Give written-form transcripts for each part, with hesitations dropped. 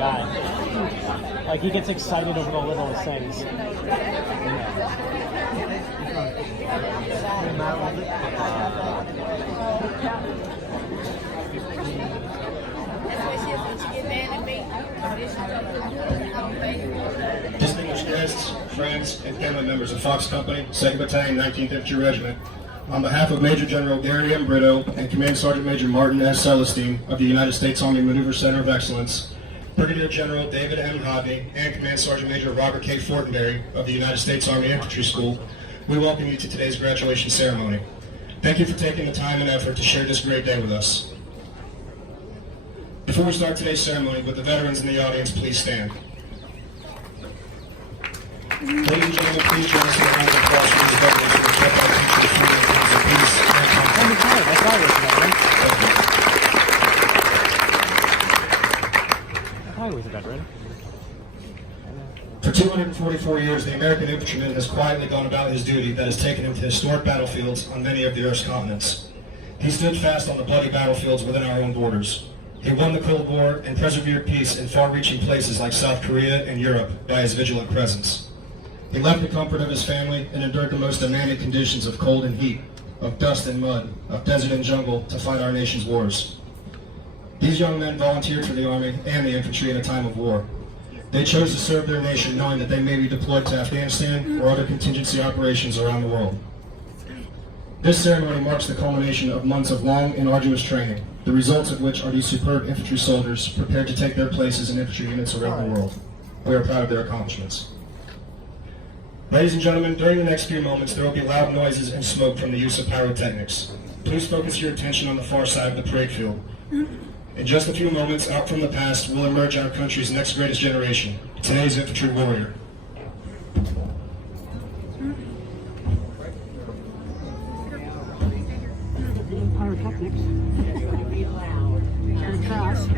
guy. Like, he gets excited over the littlest things. Distinguished guests, friends, and family members of Fox Company, 2nd Battalion, 19th Infantry Regiment, on behalf of Major General Gary M. Brito and Command Sergeant Major Martin S. Celestine of the United States Army Maneuver Center of Excellence, Brigadier General David M. Hodney, and Command Sergeant Major Robert K. Fortenberry of the United States Army Infantry School, we welcome you to today's graduation ceremony. Thank you for taking the time and effort to share this great day with us. Before we start today's ceremony, would the veterans in the audience please stand? Ladies and gentlemen, please join us in a round of applause for these veterans who have kept our country free in times of peace and conflict. I thought he was a veteran. For 244 years, the American infantryman has quietly gone about his duty that has taken him to historic battlefields on many of the Earth's continents. He stood fast on the bloody battlefields within our own borders. He won the Cold War and persevered peace in far-reaching places like South Korea and Europe by his vigilant presence. He left the comfort of his family and endured the most demanding conditions of cold and heat, of dust and mud, of desert and jungle to fight our nation's wars. These young men volunteered for the Army and the infantry in a time of war. They chose to serve their nation knowing that they may be deployed to Afghanistan or other contingency operations around the world. This ceremony marks the culmination of months of long and arduous training, the results of which are these superb infantry soldiers prepared to take their places in infantry units around the world. We are proud of their accomplishments. Ladies and gentlemen, during the next few moments, there will be loud noises and smoke from the use of pyrotechnics. Please focus your attention on the far side of the parade field. In just a few moments, out from the past, will emerge our country's next greatest generation, today's infantry warrior. Pyrotechnics. Very fast.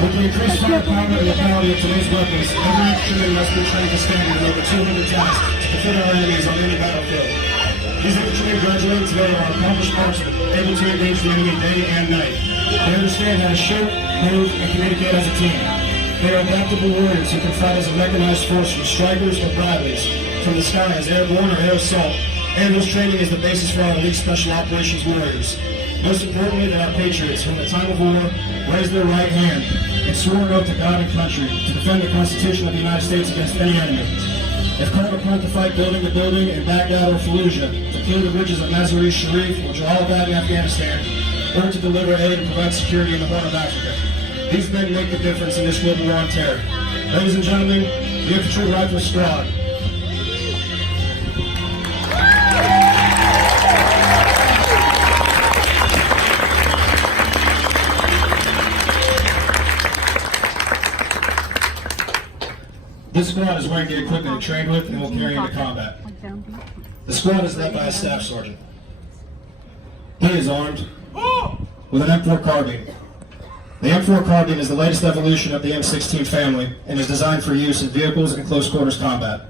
With the increased firepower and lethality of today's weapons, every infantryman must be trained to stand in over 200 tasks to defeat our enemies on any battlefield. These infantrymen graduating today are accomplished marksmen, able to engage the enemy day and night. They understand how to shoot, move, and communicate as a team. They are adaptable warriors who can fight as a mechanized force from Strikers or Bradleys, from the sky as airborne or air assault, and whose training is the basis for our elite special operations warriors. Most importantly, they are patriots who, in the time of war, raise their right hand and swore an oath to God and country to defend the Constitution of the United States against any enemy. If called upon to fight building to building in Baghdad or Fallujah, to clear the bridges of Mazar-e-Sharif or Jalalabad in Afghanistan, or to deliver aid and provide security in the Horn of Africa. These men make the difference in this global war on terror. Ladies and gentlemen, the Infantry Rifle Squad. This squad is wearing the equipment it trained with and will carry into combat. The squad is led by a staff sergeant. He is armed with an M4 carbine. The M4 carbine is the latest evolution of the M16 family and is designed for use in vehicles and close quarters combat.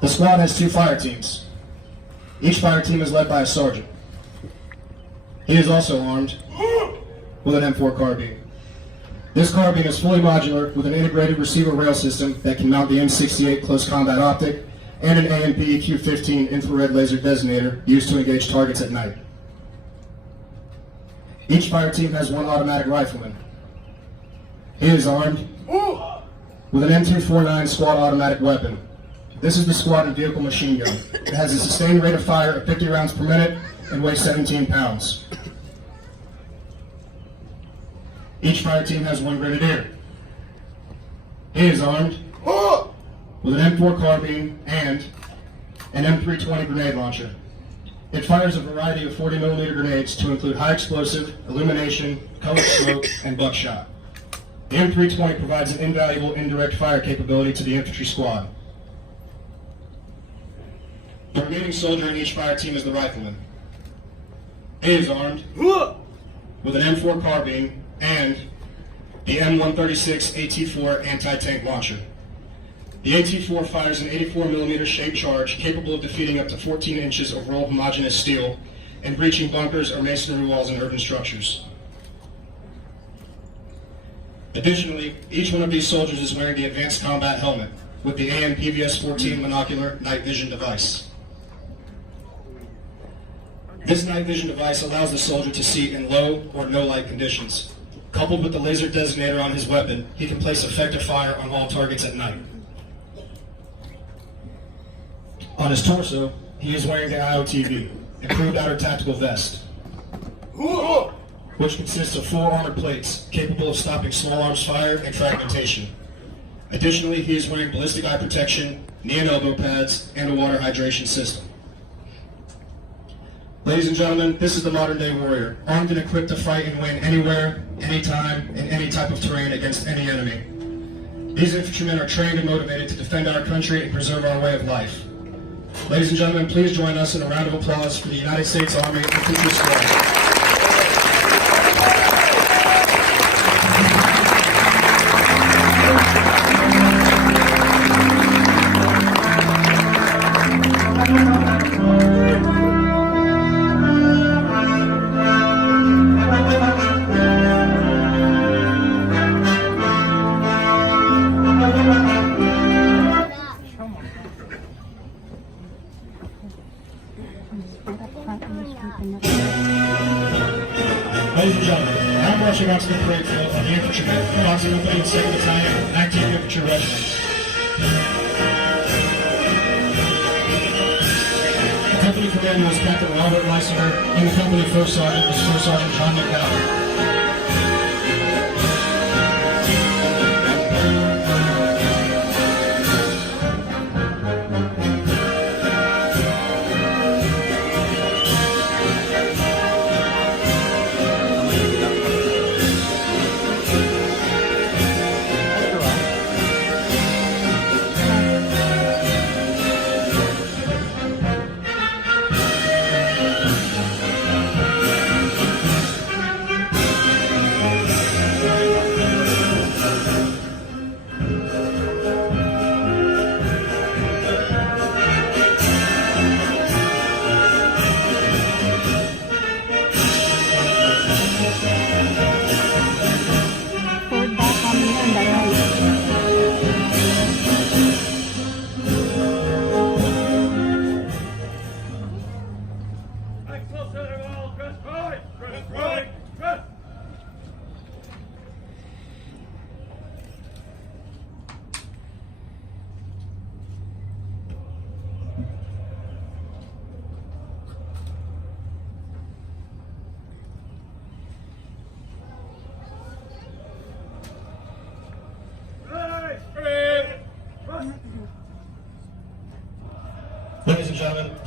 The squad has 2 fire teams. Each fire team is led by a sergeant. He is also armed with an M4 carbine. This carbine is fully modular with an integrated receiver rail system that can mount the M68 close combat optic and an AMP EQ-15 infrared laser designator used to engage targets at night. Each fire team has 1 automatic rifleman. He is armed with an F2-19 squad automatic weapon. This is the squad and vehicle machine gun. It has a sustained rate of fire of 50 rounds per minute and weighs 17 pounds. Each fire team has 1 grenadier. He is armed with an M4 carbine and an M320 grenade launcher. It fires a variety of 40mm grenades to include high explosive, illumination, colored smoke, and buckshot. The M320 provides an invaluable indirect fire capability to the infantry squad. The remaining soldier in each fire team is the rifleman. He is armed with an M4 carbine and the M136 AT-4 anti-tank launcher. The AT-4 fires an 84mm shaped charge capable of defeating up to 14 inches of rolled homogeneous steel and breaching bunkers or masonry walls in urban structures. Additionally, each one of these soldiers is wearing the advanced combat helmet with the AM-PVS-14 monocular night vision device. This night vision device allows the soldier to see in low or no light conditions. Coupled with the laser designator on his weapon, he can place effective fire on all targets at night. On his torso, he is wearing the IOTV, Improved Outer Tactical Vest, which consists of 4 armored plates capable of stopping small arms fire and fragmentation. Additionally, he is wearing ballistic eye protection, knee and elbow pads, and a water hydration system. Ladies and gentlemen, this is the modern day warrior, armed and equipped to fight and win anywhere, anytime, in any type of terrain against any enemy. These infantrymen are trained and motivated to defend our country and preserve our way of life. Ladies and gentlemen, please join us in a round of applause for the United States Army Infantry Squad. Ladies and gentlemen, now marching onto the parade field are the infantrymen, Fox Company and 2nd Battalion, 19th Infantry Regiment. The company commander was Captain Robert Leisinger, and the company first sergeant was First Sergeant John McDowell.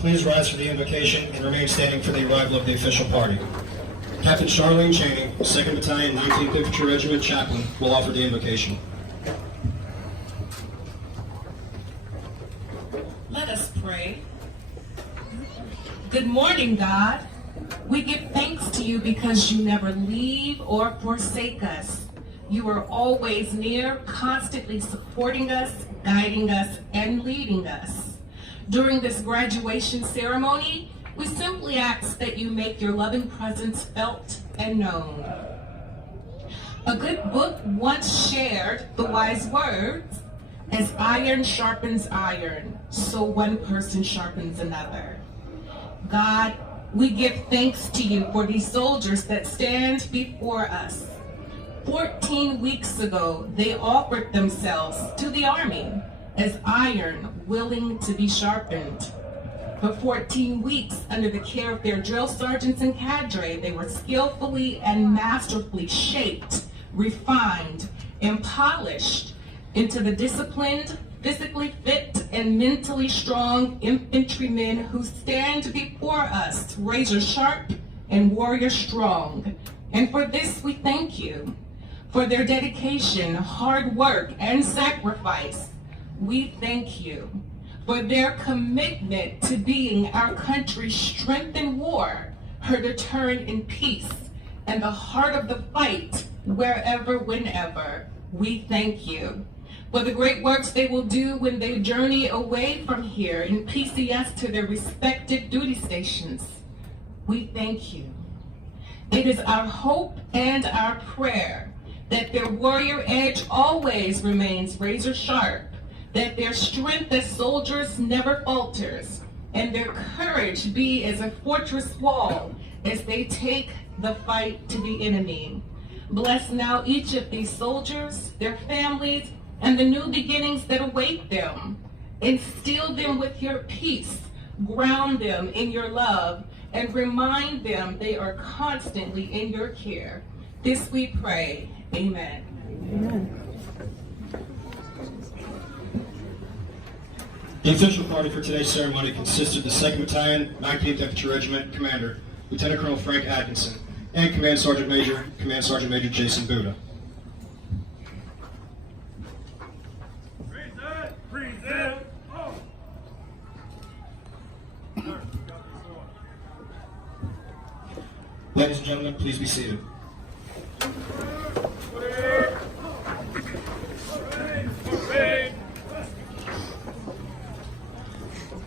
please rise for the invocation and remain standing for the arrival of the official party. Captain Charlene Cheney, 2nd Battalion, 19th Infantry Regiment Chaplain, will offer the invocation. Let us pray. Good morning, God. We give thanks to you because you never leave or forsake us. You are always near, constantly supporting us, guiding us, and leading us. During this graduation ceremony, we simply ask that you make your loving presence felt and known. A good book once shared the wise words, "As iron sharpens iron, so one person sharpens another." God, we give thanks to you for these soldiers that stand before us. 14 weeks ago, they offered themselves to the Army as iron willing to be sharpened. For 14 weeks, under the care of their drill sergeants and cadre, they were skillfully and masterfully shaped, refined, and polished into the disciplined, physically fit, and mentally strong infantrymen who stand before us, razor sharp and warrior strong. And for this, we thank you. For their dedication, hard work, and sacrifice, we thank you. For their commitment to being our country's strength in war, her deterrent in peace, and the heart of the fight, wherever, whenever, we thank you. For the great works they will do when they journey away from here in PCS to their respective duty stations, we thank you. It is our hope and our prayer that their warrior edge always remains razor sharp, that their strength as soldiers never falters, and their courage be as a fortress wall as they take the fight to the enemy. Bless now each of these soldiers, their families, and the new beginnings that await them. Instill them with your peace, ground them in your love, and remind them they are constantly in your care. This we pray. Amen. Amen. The official party for today's ceremony consists of the 2nd Battalion, 19th Infantry Regiment Commander, Lieutenant Colonel Frank Atkinson, and Command Sergeant Major Jason Buda. Present. Oh. Ladies and gentlemen, please be seated.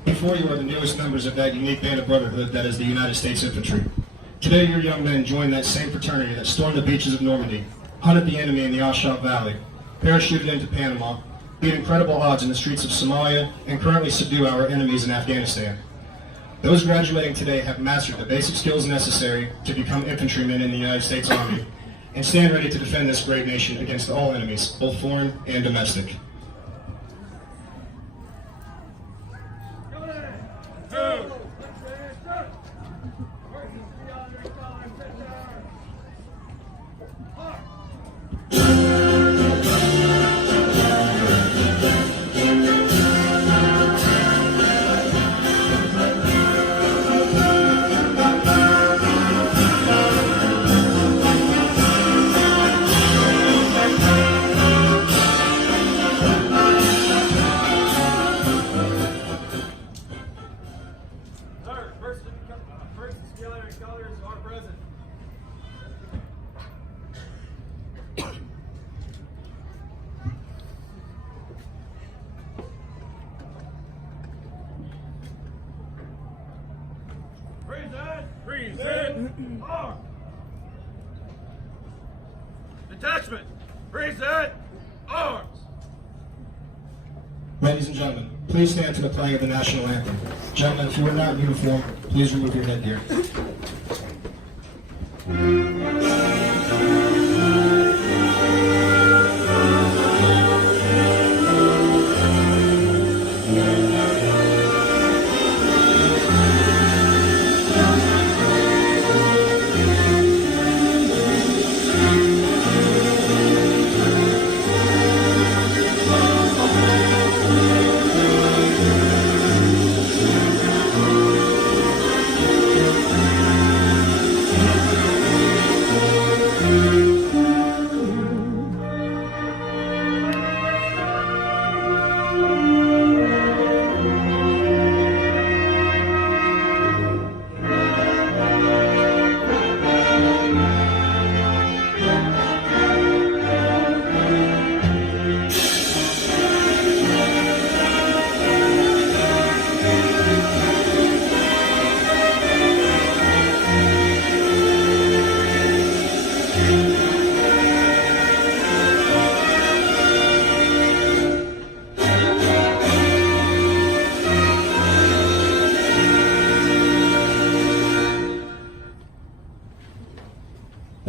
Before you are the newest members of that unique band of brotherhood that is the United States Infantry. Today your young men join that same fraternity that stormed the beaches of Normandy, hunted the enemy in the Ashav Valley, parachuted into Panama, beat incredible odds in the streets of Somalia, and currently subdue our enemies in Afghanistan. Those graduating today have mastered the basic skills necessary to become infantrymen in the United States Army and stand ready to defend this great nation against all enemies, both foreign and domestic. Present. Arm. Detachment. Present. Arms. Ladies and gentlemen, please stand to the playing of the national anthem. Gentlemen, if you are not in uniform, please remove your headgear.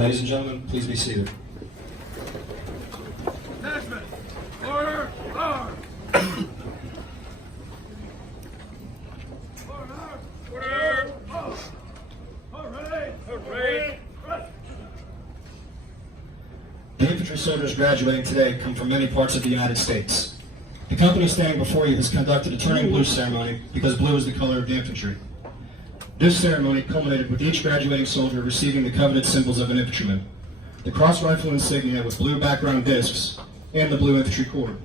Ladies and gentlemen, please be seated. Detachment, order, arms! Order, arms! Hooray! Hooray! The infantry soldiers graduating today come from many parts of the United States. The company standing before you has conducted a turning blue ceremony because blue is the color of the infantry. This ceremony culminated with each graduating soldier receiving the coveted symbols of an infantryman: the cross rifle insignia with blue background discs and the blue infantry cord.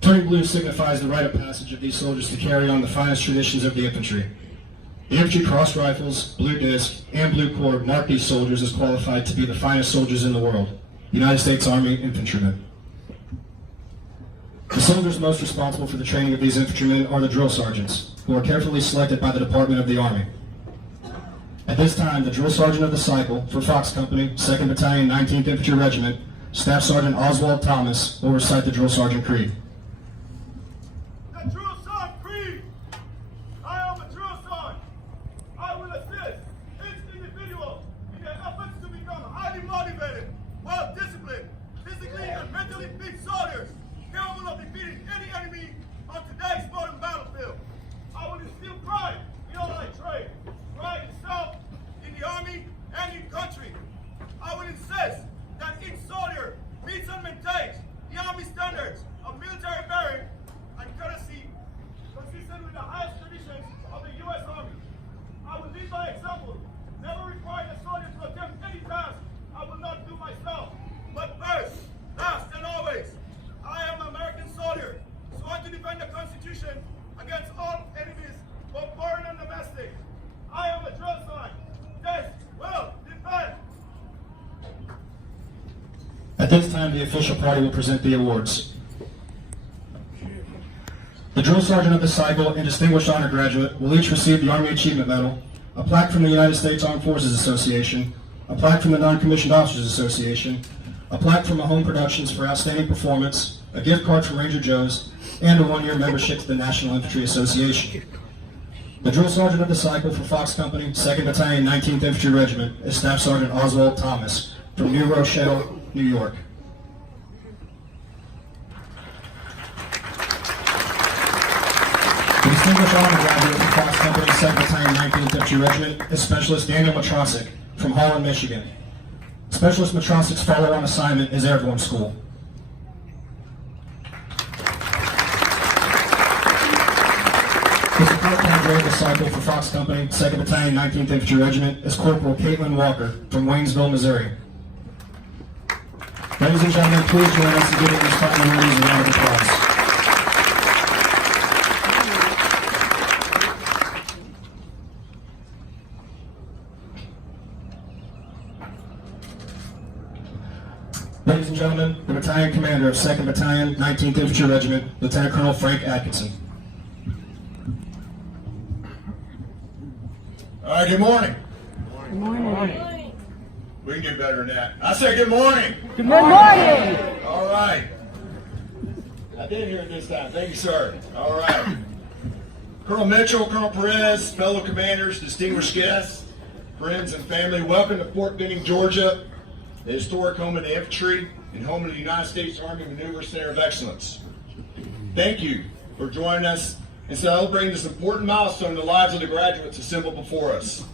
Turning blue signifies the rite of passage of these soldiers to carry on the finest traditions of the infantry. The infantry cross rifles, blue disc, and blue cord mark these soldiers as qualified to be the finest soldiers in the world, United States Army infantrymen. The soldiers most responsible for the training of these infantrymen are the drill sergeants, who are carefully selected by the Department of the Army. At this time, the drill sergeant of the cycle for Fox Company, 2nd Battalion, 19th Infantry Regiment, Staff Sergeant Oswald Thomas, will recite the drill sergeant creed. The drill sergeant creed! I am a drill sergeant. I will assist each individual in their efforts to become highly motivated, well-disciplined, physically and mentally fit soldiers, capable of defeating any enemy on today's modern battlefield. I will instill pride in all I trade, pride in self, in the Army, and in country. I will insist that each soldier meets and maintains the Army standards of military bearing and courtesy consistent with the highest traditions of the U.S. Army. I will lead by example, never require a soldier to attempt any task I will not do myself. But first, last, and always, I am an American soldier, sworn to defend the Constitution against all enemies, both foreign and domestic. I am a drill sergeant. This will defend. At this time, the official party will present the awards. The drill sergeant of the cycle and distinguished honor graduate will each receive the Army Achievement Medal, a plaque from the United States Armed Forces Association, a plaque from the Non-Commissioned Officers Association, a plaque from Mahone Productions for outstanding performance, a gift card from Ranger Joe's, and a one-year membership to the National Infantry Association. The drill sergeant of the cycle for Fox Company, 2nd Battalion, 19th Infantry Regiment, is Staff Sergeant Oswald Thomas from New Rochelle, New York. The distinguished honor graduate from Fox Company, 2nd Battalion, 19th Infantry Regiment, is Specialist Daniel Matrosik from Holland, Michigan. Specialist Matrosik's follow-on assignment is Airborne School. The support cadre of the cycle for Fox Company, 2nd Battalion, 19th Infantry Regiment, is Corporal Caitlin Walker from Waynesville, Missouri. Ladies and gentlemen, please join us in giving these fine awardees a round of applause. Ladies and gentlemen, the Battalion Commander of 2nd Battalion, 19th Infantry Regiment, Lieutenant Colonel Frank Atkinson. All right, good morning. Good morning. We can do better than that. I say good morning. Good morning. All right. I did hear it this time. Thank you, sir. All right. Colonel Mitchell, Colonel Perez, fellow commanders, distinguished guests, friends, and family, welcome to Fort Benning, Georgia, the historic home of the infantry and home of the United States Army Maneuver Center of Excellence. Thank you for joining us and celebrating this important milestone in the lives of the graduates assembled before us.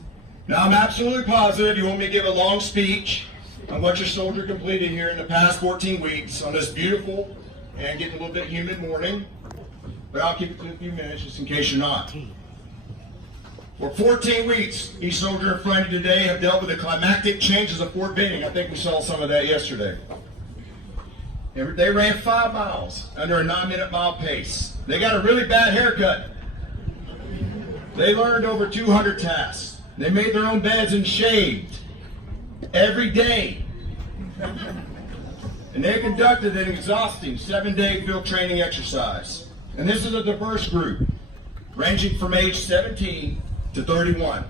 Now, I'm absolutely positive you want me to give a long speech on what your soldier completed here in the past 14 weeks on this beautiful and getting a little bit humid morning, but I'll keep it to a few minutes just in case you're not. For 14 weeks, each soldier in front of you today have dealt with the climactic changes of Fort Benning. I think we saw some of that yesterday. They ran 5 miles under a 9-minute mile pace. They got a really bad haircut. They learned over 200 tasks. They made their own beds and shaved every day. And they conducted an exhausting 7-day field training exercise. And this is a diverse group, ranging from age 17 to 31.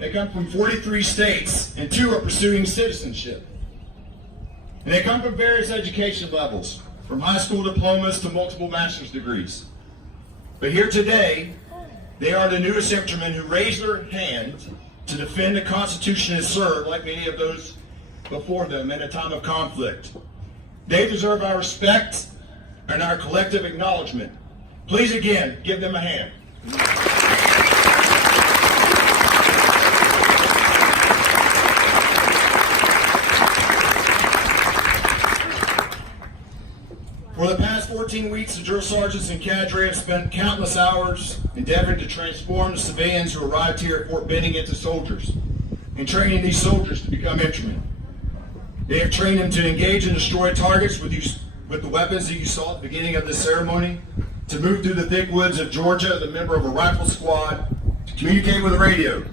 They come from 43 states, and 2 are pursuing citizenship. And they come from various education levels, from high school diplomas to multiple master's degrees. But here today, they are the newest infantrymen who raised their hand to defend the Constitution and serve, like many of those before them, in a time of conflict. They deserve our respect and our collective acknowledgement. Please again, give them a hand. For the past 14 weeks, the drill sergeants and cadre have spent countless hours endeavoring to transform the civilians who arrived here at Fort Benning into soldiers and training these soldiers to become infantrymen. They have trained them to engage and destroy targets with the weapons that you saw at the beginning of this ceremony, to move through the thick woods of Georgia as a member of a rifle squad, to communicate with a radio,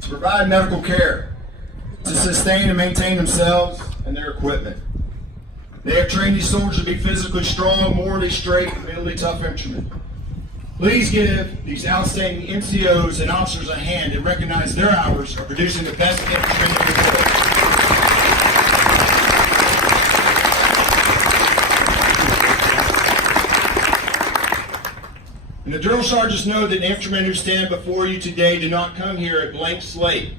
to provide medical care, to sustain and maintain themselves and their equipment. They have trained these soldiers to be physically strong, morally straight, and mentally tough infantrymen. Please give these outstanding NCOs and officers a hand and recognize their hours of producing the best infantrymen in the world. And the drill sergeants know that infantrymen who stand before you today do not come here a blank slate.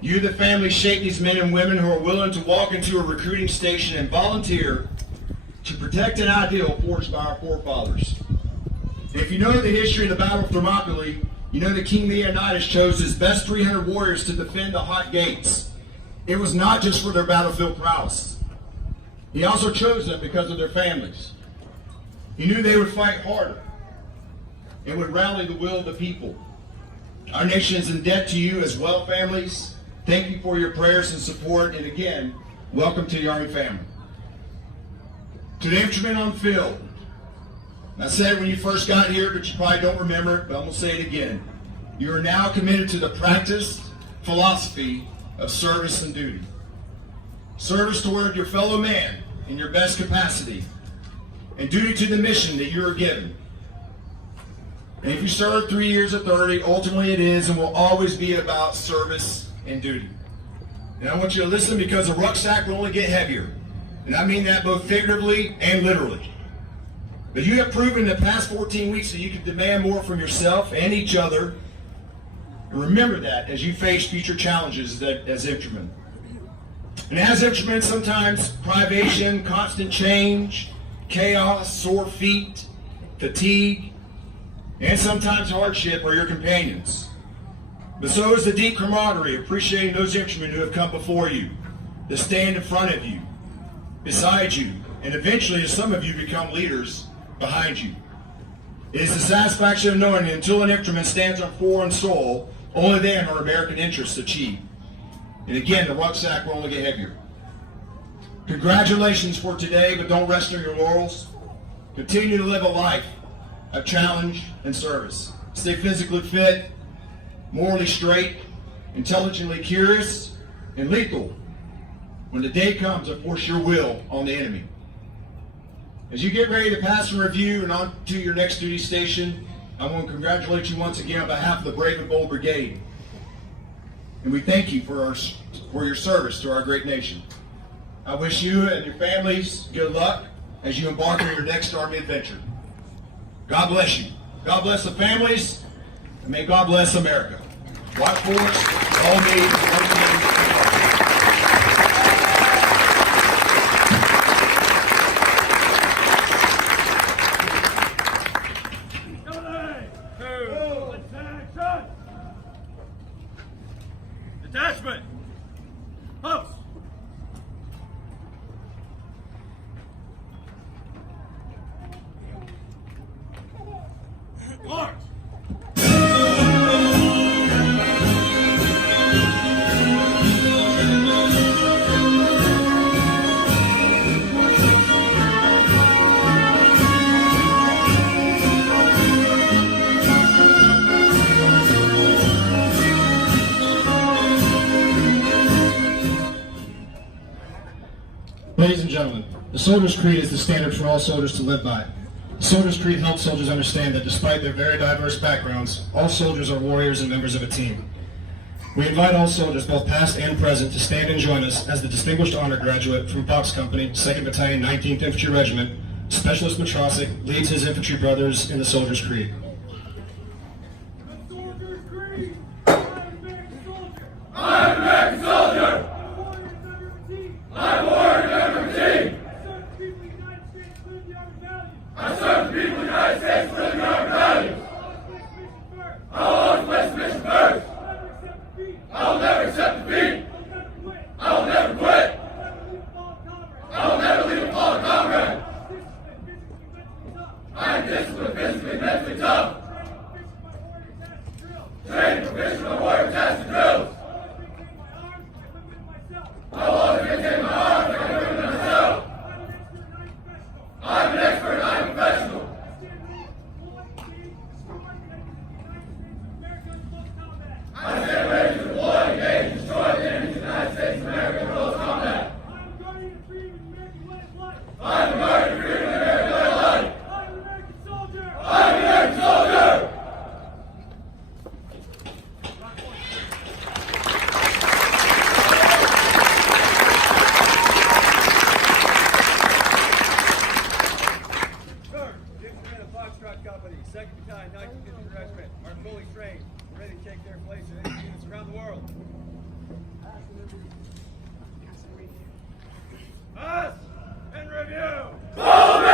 You, the family, shape these men and women who are willing to walk into a recruiting station and volunteer to protect an ideal forged by our forefathers. And if you know the history of the Battle of Thermopylae, you know that King Leonidas chose his best 300 warriors to defend the hot gates. It was not just for their battlefield prowess. He also chose them because of their families. He knew they would fight harder and would rally the will of the people. Our nation is in debt to you as well, families. Thank you for your prayers and support, and again, welcome to the Army family. To the infantrymen on the field, I said it when you first got here, but you probably don't remember it, but I'm going to say it again. You are now committed to the practiced philosophy of service and duty. Service toward your fellow man in your best capacity, and duty to the mission that you are given. And if you serve 3 years of 30, ultimately it is and will always be about service and duty. And I want you to listen, because the rucksack will only get heavier. And I mean that both figuratively and literally. But you have proven in the past 14 weeks that you can demand more from yourself and each other. And remember that as you face future challenges as infantrymen. And as infantrymen, sometimes privation, constant change, chaos, sore feet, fatigue, and sometimes hardship are your companions. But so is the deep camaraderie, appreciating those infantrymen who have come before you, that stand in front of you, beside you, and eventually, as some of you become leaders, behind you. It is the satisfaction of knowing that until an infantryman stands on foreign soil, only then are American interests achieved. And again, the rucksack will only get heavier. Congratulations for today, but don't rest on your laurels. Continue to live a life of challenge and service. Stay physically fit, morally straight, intelligently curious, and lethal when the day comes to force your will on the enemy. As you get ready to pass a review and on to your next duty station, I want to congratulate you once again on behalf of the Brave and Bold Brigade. And we thank you for your service to our great nation. I wish you and your families good luck as you embark on your next Army adventure. God bless you. God bless the families, and may God bless America. Watch for us, all needs, one thing. Detachment! Post! March! Ladies and gentlemen, the Soldier's Creed is the standard for all soldiers to live by. The Soldier's Creed helps soldiers understand that despite their very diverse backgrounds, all soldiers are warriors and members of a team. We invite all soldiers, both past and present, to stand and join us as the Distinguished Honor Graduate from Fox Company, 2nd Battalion, 19th Infantry Regiment, Specialist Matrosik, leads his infantry brothers in the Soldier's Creed. The Soldier's Creed! I'm the American freedom and American way of life. I'm an American soldier. I'm an American soldier. Sir, Infantry Foxtrot Company, 2nd Battalion, 19th Infantry Regiment, are fully trained, ready to take their place in any units around the world. Pass and review. Follow me.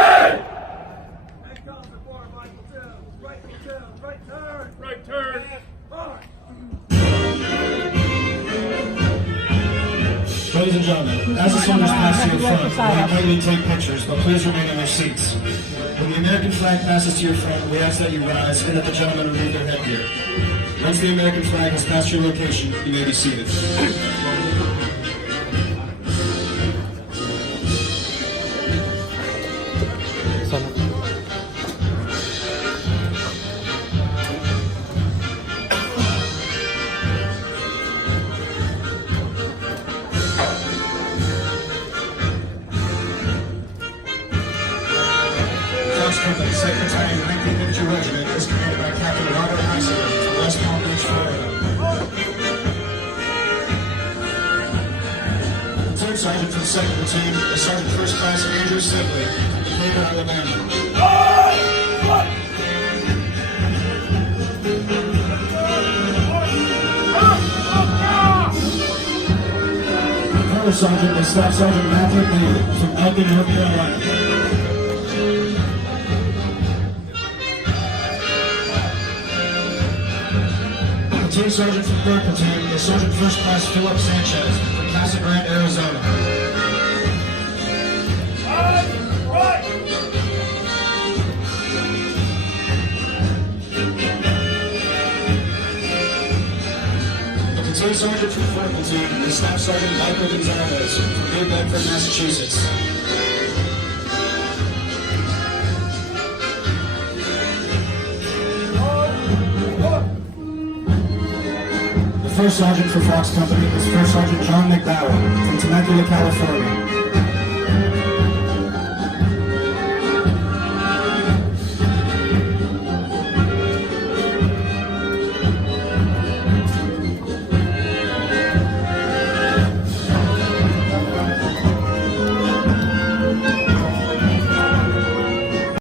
And comes report, right platoon, right turn. Right turn. March. Ladies and gentlemen, as the soldiers pass to your front, we invite you to take pictures, but please remain in your seats. When the American flag passes to your front, we ask that you rise and that the gentlemen remove their headgear. Once the American flag has passed your location, you may be seated. Company, 2nd Battalion, 19th Infantry Regiment is commanded by Captain Robert Heiser from West Palm Beach, Florida. The 3rd Sergeant for the 2nd Platoon is Sergeant First Class Andrew Sibley from Decatur, Alabama. The 3rd Sergeant is Staff Sergeant Matthew Lee from Elgin, North Carolina. Platoon Sergeant from 3rd Platoon is Sergeant First Class Philip Sanchez from Casa Grande, Arizona. The Platoon Sergeant from 4th Platoon is Staff Sergeant Michael Gonzalez from New Bedford, Massachusetts. The 1st Sergeant for Fox Company is 1st Sergeant John McDowell from Temecula, California.